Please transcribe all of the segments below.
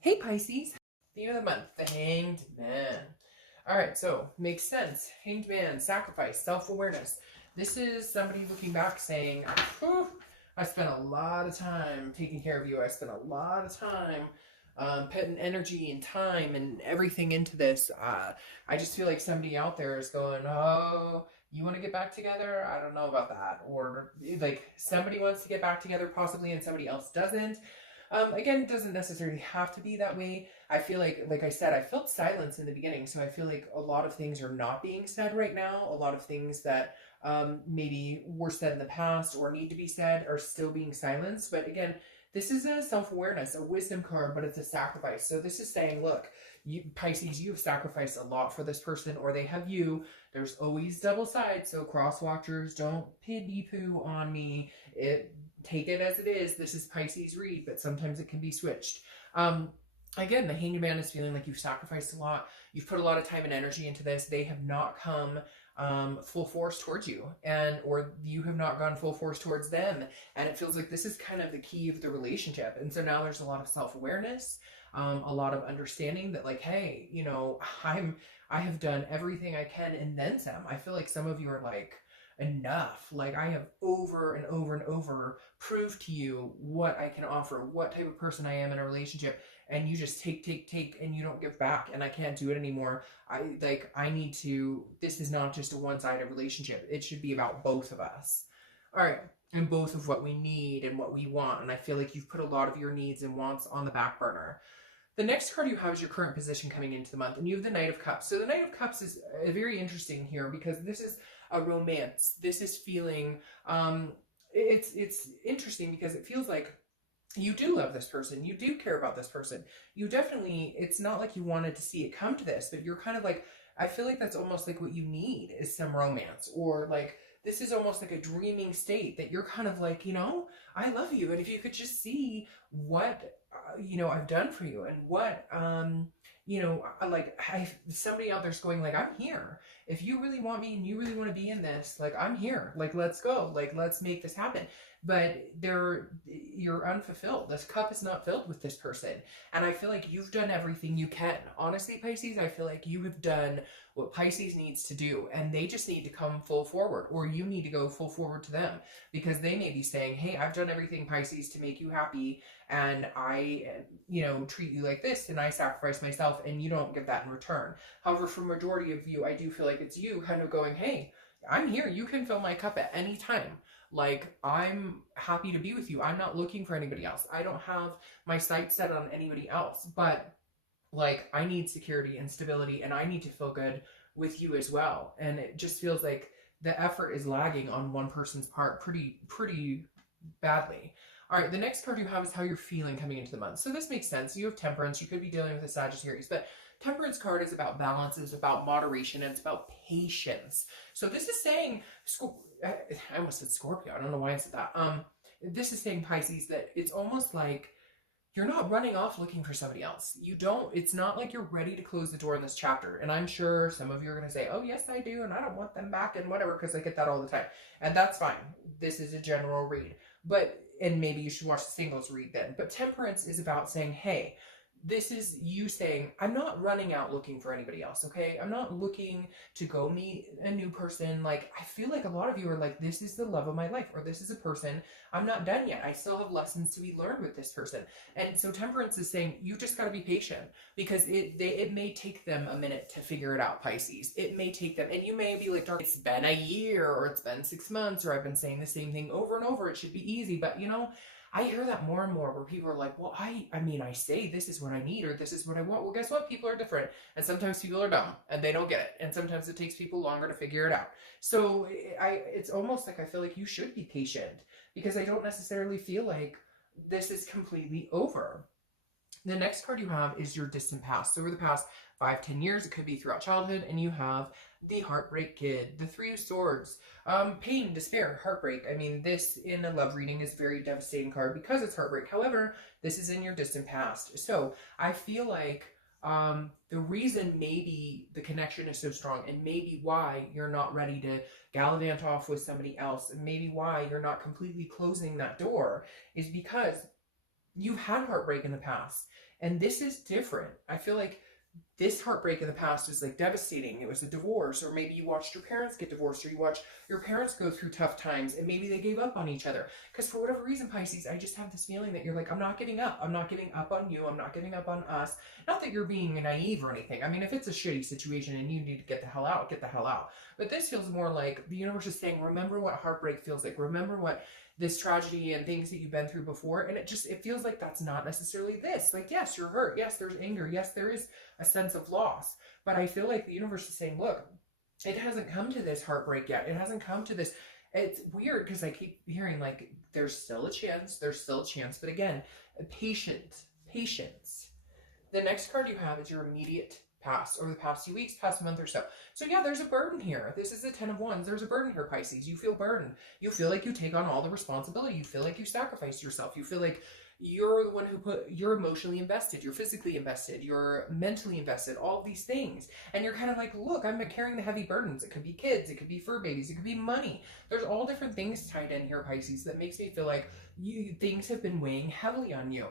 Hey Pisces, theme of the month, the Hanged Man. All right, so makes sense. Hanged Man, sacrifice, self-awareness. This is somebody looking back saying, "Whew, I spent a lot of time taking care of you. I spent a lot of time putting energy and time and everything into this. I just feel like somebody out there is going, oh, you want to get back together? I don't know about that. Or like somebody wants to get back together possibly and somebody else doesn't. Again, it doesn't necessarily have to be that way. I feel like I said, I felt silence in the beginning, so I feel like a lot of things are not being said right now. A lot of things that maybe were said in the past or need to be said are still being silenced. But again, this is a self awareness, a wisdom card, but it's a sacrifice. So this is saying, look, you Pisces, you've sacrificed a lot for this person, or they have you. There's always double sides, so cross watchers, don't pity poo on me. Take it as it is. This is Pisces read, but sometimes it can be switched. Again, the Hanged Man is feeling like you've sacrificed a lot. You've put a lot of time and energy into this. They have not come full force towards you, and or you have not gone full force towards them. And it feels like this is kind of the key of the relationship. And so now there's a lot of self awareness, a lot of understanding that, like, hey, I have done everything I can and then some. I feel like some of you are like, enough. Like, I have over and over and over proved to you what I can offer, what type of person I am in a relationship, and you just take, and you don't give back, and I can't do it anymore. I need to, this is not just a one-sided relationship. It should be about both of us. All right. And both of what we need and what we want. And I feel like you've put a lot of your needs and wants on the back burner. The next card you have is your current position coming into the month, and you have the Knight of Cups. So the Knight of Cups is very interesting here because this is a romance. This is feeling, it's interesting because it feels like you do love this person. You do care about this person. You definitely, it's not like you wanted to see it come to this, but you're kind of like, I feel like that's almost like what you need is some romance, or like, this is almost like a dreaming state that you're kind of like, I love you. And if you could just see what, I've done for you, and what, somebody out there's going like, I'm here. If you really want me and you really want to be in this, like, I'm here. Like, let's go. Like, let's make this happen. But you're unfulfilled. This cup is not filled with this person. And I feel like you've done everything you can. Honestly, Pisces, I feel like you have done what Pisces needs to do, and they just need to come full forward, or you need to go full forward to them, because they may be saying, hey, I've done everything, Pisces, to make you happy, and I, treat you like this, and I sacrifice myself, and you don't get that in return. However, for majority of you, I do feel like it's you kind of going, hey, I'm here. You can fill my cup at any time. Like, I'm happy to be with you. I'm not looking for anybody else. I don't have my sights set on anybody else. But, like, I need security and stability, and I need to feel good with you as well. And it just feels like the effort is lagging on one person's part pretty badly. All right, the next card you have is how you're feeling coming into the month. So this makes sense. You have Temperance. You could be dealing with a Sagittarius, but Temperance card is about balance, it's about moderation, and it's about patience. So this is saying, I almost said Scorpio. I don't know why I said that. This is saying, Pisces, that it's almost like you're not running off looking for somebody else. It's not like you're ready to close the door in this chapter. And I'm sure some of you are going to say, oh, yes, I do, and I don't want them back, and whatever, because I get that all the time. And that's fine. This is a general read. And maybe you should watch the singles read then. But Temperance is about saying, hey, this is you saying, I'm not running out looking for anybody else, okay? I'm not looking to go meet a new person. Like, I feel like a lot of you are like, this is the love of my life, or this is a person. I'm not done yet. I still have lessons to be learned with this person. And so Temperance is saying, you just got to be patient, because it may take them a minute to figure it out, Pisces. It may take them, and you may be like, it's been a year, or it's been 6 months, or I've been saying the same thing over and over. It should be easy. But, I hear that more and more, where people are like, well, I say this is what I need, or this is what I want. Well, guess what? People are different. And sometimes people are dumb and they don't get it. And sometimes it takes people longer to figure it out. So it's almost like I feel like you should be patient, because I don't necessarily feel like this is completely over. The next card you have is your distant past. So over the past 5-10 years, it could be throughout childhood, and you have the Heartbreak Kid, the Three of Swords, pain, despair, heartbreak. I mean, this in a love reading is a very devastating card because it's heartbreak. However, this is in your distant past. So I feel like the reason maybe the connection is so strong, and maybe why you're not ready to gallivant off with somebody else, and maybe why you're not completely closing that door, is because you've had heartbreak in the past, and this is different. I feel like this heartbreak in the past is like devastating. It was a divorce, or maybe you watched your parents get divorced, or you watched your parents go through tough times, and maybe they gave up on each other. Because for whatever reason, Pisces, I just have this feeling that you're like, I'm not giving up. I'm not giving up on you. I'm not giving up on us. Not that you're being naive or anything. I mean, if it's a shitty situation and you need to get the hell out, get the hell out. But this feels more like the universe is saying, remember what heartbreak feels like. Remember what this tragedy and things that you've been through before. And it feels like that's not necessarily this. Like, yes, you're hurt. Yes, there's anger. Yes, there is a sense of loss. But I feel like the universe is saying, look, it hasn't come to this heartbreak yet. It hasn't come to this. It's weird because I keep hearing like, there's still a chance. There's still a chance. But again, patience. The next card you have is your immediate past, or the past few weeks, past month or so. So yeah, there's a burden here. This is the 10 of Wands. There's a burden here, Pisces. You feel burdened. You feel like you take on all the responsibility. You feel like you sacrifice yourself. You feel like you're the one you're emotionally invested, you're physically invested, you're mentally invested, all of these things. And you're kind of like, look, I'm carrying the heavy burdens. It could be kids, it could be fur babies, it could be money. There's all different things tied in here, Pisces, that makes me feel like things have been weighing heavily on you.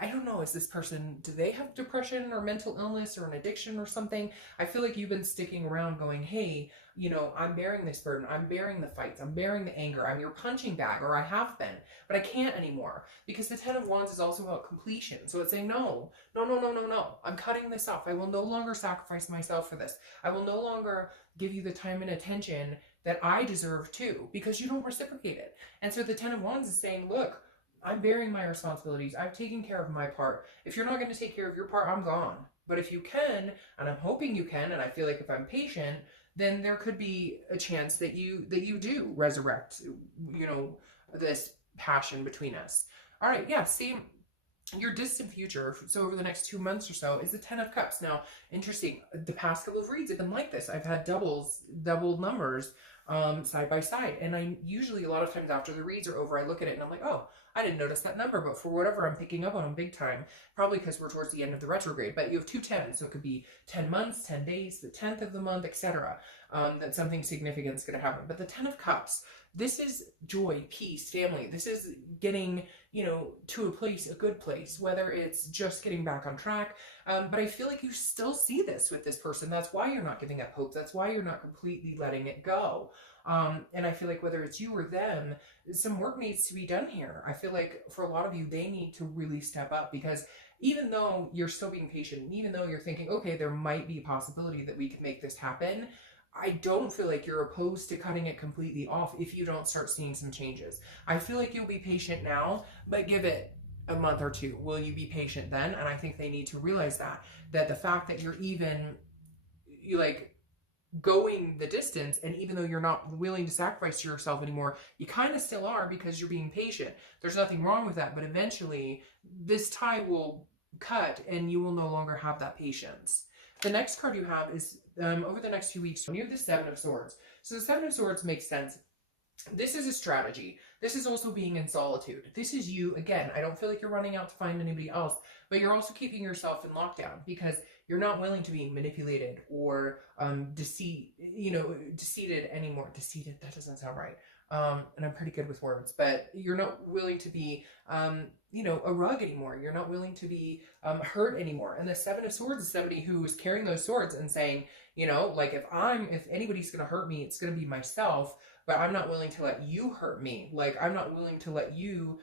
I don't know, is this person, do they have depression or mental illness or an addiction or something? I feel like you've been sticking around going, hey, you know, I'm bearing this burden. I'm bearing the fights. I'm bearing the anger. I'm your punching bag, or I have been, but I can't anymore, because the 10 of Wands is also about completion. So it's saying, no. I'm cutting this off. I will no longer sacrifice myself for this. I will no longer give you the time and attention that I deserve too, because you don't reciprocate it. And so the 10 of Wands is saying, look, I'm bearing my responsibilities. I've taken care of my part. If you're not going to take care of your part, I'm gone. But if you can, and I'm hoping you can, and I feel like if I'm patient, then there could be a chance that you do resurrect, you know, this passion between us. All right, yeah, same. Your distant future, so over the next 2 months or so, is the 10 of Cups. Now, interesting, the past couple of reads have been like this. I've had double numbers side by side. And I usually, a lot of times after the reads are over, I look at it and I'm like, oh, I didn't notice that number, but for whatever, I'm picking up on them big time, probably because we're towards the end of the retrograde. But you have 2 10s, so it could be 10 months, 10 days, the 10th of the month, etc. That something significant is going to happen. But the 10 of Cups, this is joy, peace, family. This is getting, you know, to a place, a good place, whether it's just getting back on track. But I feel like you still see this with this person. That's why you're not giving up hope. That's why you're not completely letting it go. And I feel like whether it's you or them, some work needs to be done here. I feel like for a lot of you, they need to really step up, because even though you're still being patient, and even though you're thinking, okay, there might be a possibility that we can make this happen, I don't feel like you're opposed to cutting it completely off if you don't start seeing some changes. I feel like you'll be patient now, but give it a month or two. Will you be patient then? And I think they need to realize that the fact that you're like going the distance, and even though you're not willing to sacrifice yourself anymore, you kind of still are, because you're being patient. There's nothing wrong with that, but eventually this tie will cut and you will no longer have that patience. The next card you have is over the next few weeks, you have the 7 of Swords. So the 7 of Swords makes sense. This is a strategy. This is also being in solitude. This is you. Again, I don't feel like you're running out to find anybody else, but you're also keeping yourself in lockdown, because you're not willing to be manipulated or deceived anymore. Deceived, that doesn't sound right. And I'm pretty good with words, but you're not willing to be, a rug anymore. You're not willing to be hurt anymore. And the 7 of Swords is somebody who is carrying those swords and saying, like if anybody's going to hurt me, it's going to be myself, but I'm not willing to let you hurt me. Like, I'm not willing to let you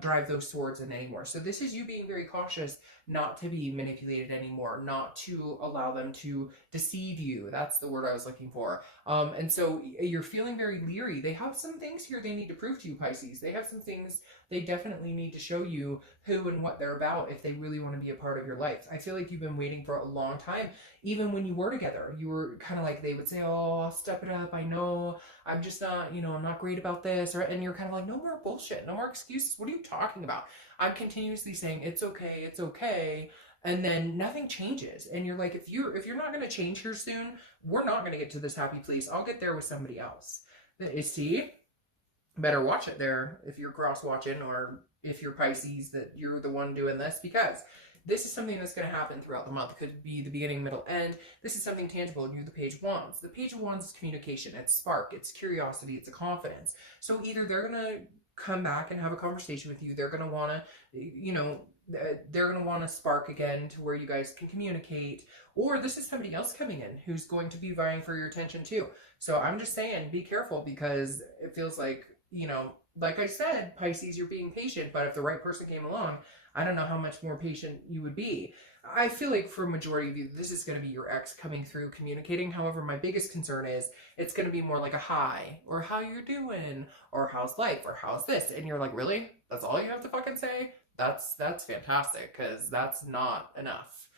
drive those swords in anymore. So this is you being very cautious not to be manipulated anymore, not to allow them to deceive you. That's the word I was looking for. And so you're feeling very leery. They have some things here they need to prove to you, Pisces. They have some things they definitely need to show you who and what they're about if they really want to be a part of your life. I feel like you've been waiting for a long time. Even when you were together, you were kind of like, they would say, oh, I'll step it up. I know I'm just not, I'm not great about this. And you're kind of like, no more bullshit, no more excuses. What are you talking about? I'm continuously saying, it's okay, it's okay. And then nothing changes. And you're like, if you're not going to change here soon, we're not going to get to this happy place. I'll get there with somebody else. See? Better watch it there if you're cross watching, or if you're Pisces, that you're the one doing this, because this is something that's going to happen throughout the month. It could be the beginning, middle, end. This is something tangible, and you're the Page of Wands. The Page of Wands is communication. It's spark. It's curiosity. It's a confidence. So either they're going to come back and have a conversation with you. They're going to want to, you know, they're going to want to spark again to where you guys can communicate. Or this is somebody else coming in who's going to be vying for your attention too. So I'm just saying, be careful, because it feels like, you know, like I said, Pisces, you're being patient, but if the right person came along, I don't know how much more patient you would be. I feel like for a majority of you, this is going to be your ex coming through communicating. However, my biggest concern is it's going to be more like a hi, or how you're doing, or how's life, or how's this. And you're like, really? That's all you have to fucking say? That's fantastic, because that's not enough.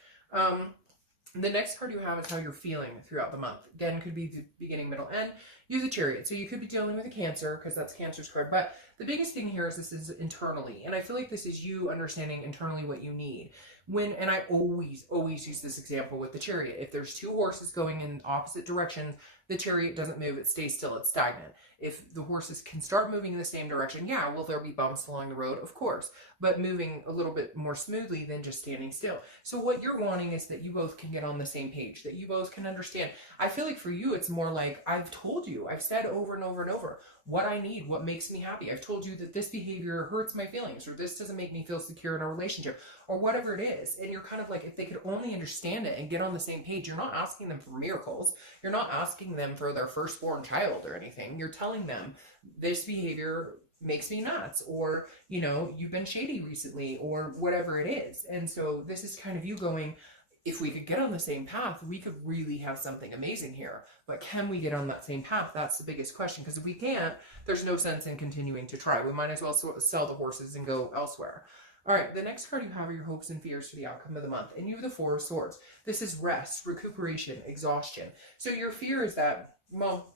The next card you have is how you're feeling throughout the month. Again, could be the beginning, middle, end. Use a Chariot. So you could be dealing with a Cancer, because that's Cancer's card. But the biggest thing here is this is internally. And I feel like this is you understanding internally what you need. And I always use this example with the Chariot. If there's two horses going in opposite directions, the Chariot doesn't move. It stays still. It's stagnant. If the horses can start moving in the same direction, yeah, will there be bumps along the road? Of course. But moving a little bit more smoothly than just standing still. So what you're wanting is that you both can get on the same page, that you both can understand. I feel like for you, it's more like, I've told you, I've said over and over and over what I need, what makes me happy. I've told you that this behavior hurts my feelings, or this doesn't make me feel secure in a relationship, or whatever it is. And you're kind of like, if they could only understand it and get on the same page, you're not asking them for miracles. You're not asking them for their firstborn child or anything. You're telling them this behavior makes me nuts, or, you know, you've been shady recently, or whatever it is. And so this is kind of you going, if we could get on the same path, we could really have something amazing here. But can we get on that same path? That's the biggest question. Because if we can't, there's no sense in continuing to try. We might as well sell the horses and go elsewhere. All right, the next card you have are your hopes and fears for the outcome of the month. And you have the Four of Swords. This is rest, recuperation, exhaustion. So your fear is that, well,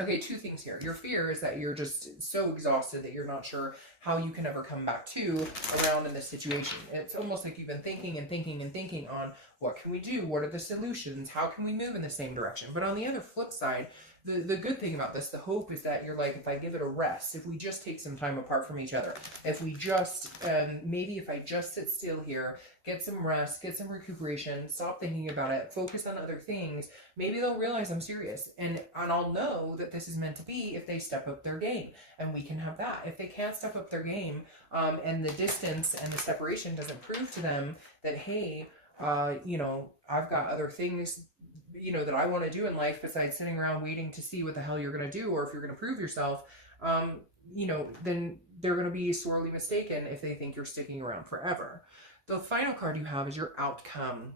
okay, two things here. Your fear is that you're just so exhausted that you're not sure how you can ever come back to around in this situation. It's almost like you've been thinking and thinking and thinking on what can we do? What are the solutions? How can we move in the same direction? But on the other flip side, the good thing about this, the hope is that you're like, if I give it a rest, if we just take some time apart from each other, if we just, maybe if I just sit still here, get some rest, get some recuperation, stop thinking about it, focus on other things, maybe they'll realize I'm serious. And I'll know that this is meant to be if they step up their game, and we can have that. If they can't step up their game, and the distance and the separation doesn't prove to them that, hey, you know, I've got other things, you know, that I want to do in life besides sitting around waiting to see what the hell you're going to do, or if you're going to prove yourself, you know, then they're going to be sorely mistaken if they think you're sticking around forever. The final card you have is your outcome.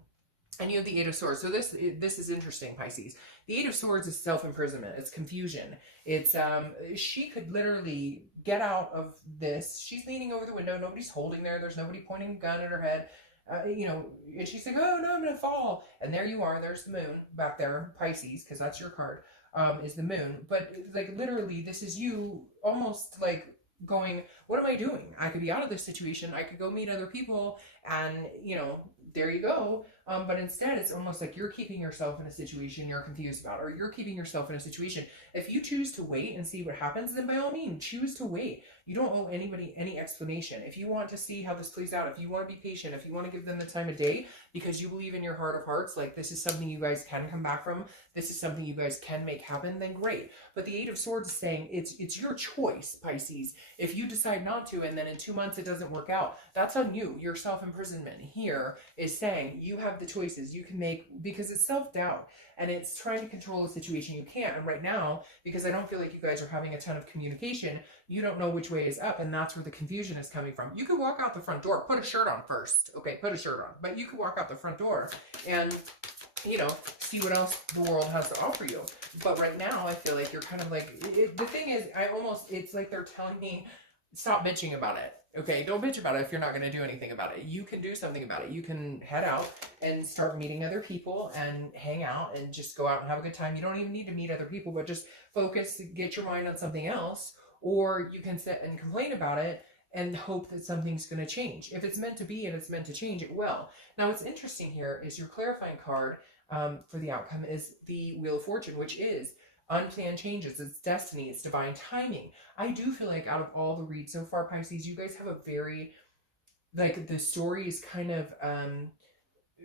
And you have the Eight of Swords. So this is interesting, Pisces. The Eight of Swords is self-imprisonment. It's confusion. It's, she could literally get out of this. She's leaning over the window. Nobody's holding there. There's nobody pointing a gun at her head. You know, and she's like, oh no, I'm going to fall. And there you are. There's the moon back there, Pisces, because that's your card, is the moon. But like literally, this is you almost like going, what am I doing? I could be out of this situation. I could go meet other people and, you know, there you go. But instead, it's almost like you're keeping yourself in a situation you're confused about, or you're keeping yourself in a situation. If you choose to wait and see what happens, then by all means, choose to wait. You don't owe anybody any explanation. If you want to see how this plays out, if you want to be patient, if you want to give them the time of day because you believe in your heart of hearts, like this is something you guys can come back from, this is something you guys can make happen, then great. But the Eight of Swords is saying it's your choice, Pisces. If you decide not to and then in 2 months it doesn't work out, that's on you. Your self-imprisonment here is saying you have the choices you can make, because it's self-doubt and it's trying to control a situation you can't. And right now, because I don't feel like you guys are having a ton of communication, you don't know which way is up, and that's where the confusion is coming from. You could walk out the front door, put a shirt on first. Okay, put a shirt on. But you could walk out the front door and, you know, see what else the world has to offer you. But right now, I feel like you're kind of like, the thing is, it's like they're telling me, stop bitching about it. Okay, don't bitch about it if you're not going to do anything about it. You can do something about it. You can head out and start meeting other people and hang out and just go out and have a good time. You don't even need to meet other people, but just focus, get your mind on something else. Or you can sit and complain about it and hope that something's going to change. If it's meant to be and it's meant to change, it will. Now, what's interesting here is your clarifying card for the outcome is the Wheel of Fortune, which is unplanned changes. It's destiny. It's divine timing. I do feel like out of all the reads so far, Pisces, you guys have a very, like, the story is kind of,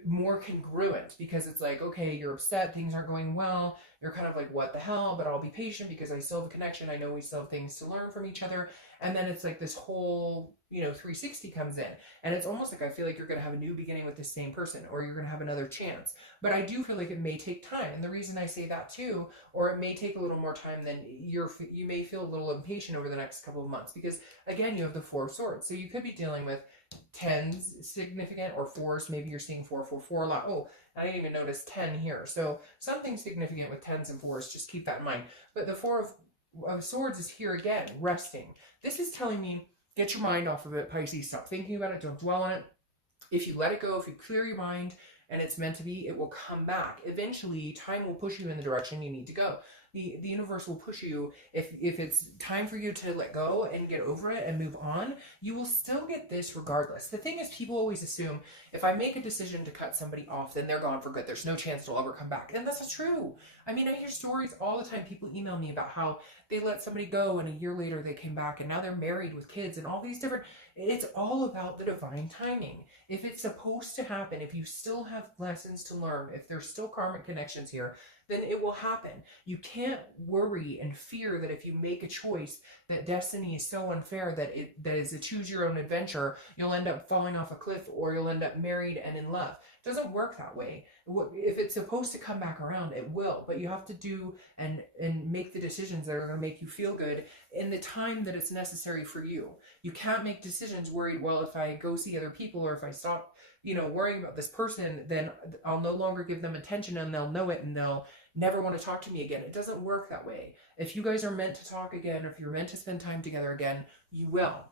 more congruent, because it's like, okay, you're upset, things aren't going well, you're kind of like, what the hell, but I'll be patient because I still have a connection, I know we still have things to learn from each other. And then it's like this whole, 360 comes in, and it's almost like I feel like you're going to have a new beginning with the same person, or you're going to have another chance. But I do feel like it may take time, and the reason I say that too, or it may take a little more time than you may feel a little impatient over the next couple of months, because again, you have the Four of Swords, so you could be dealing with tens significant, or fours. Maybe you're seeing 4 a lot. Oh, I didn't even notice 10 here. So something significant with tens and fours, just keep that in mind. But the Four of Swords is here again, resting. This is telling me, get your mind off of it, Pisces. Stop thinking about it. Don't dwell on it. If you let it go, if you clear your mind and it's meant to be, it will come back. Eventually, time will push you in the direction you need to go. The universe will push you. If it's time for you to let go and get over it and move on, you will still get this regardless. The thing is, people always assume if I make a decision to cut somebody off, then they're gone for good. There's no chance they'll ever come back. And that's not true. I mean, I hear stories all the time. People email me about how they let somebody go and a year later they came back and now they're married with kids and all these different... It's all about the divine timing. If it's supposed to happen, if you still have lessons to learn, if there's still karmic connections here, then it will happen. You can't worry and fear that if you make a choice that destiny is so unfair that is a choose your own adventure, you'll end up falling off a cliff or you'll end up married and in love. It doesn't work that way. If it's supposed to come back around, it will, but you have to do and make the decisions that are going to make you feel good in the time that it's necessary for you. You can't make decisions worried, well, if I go see other people or if I stop, worrying about this person, then I'll no longer give them attention and they'll know it and they'll never want to talk to me again. It doesn't work that way. If you guys are meant to talk again, or if you're meant to spend time together again, you will.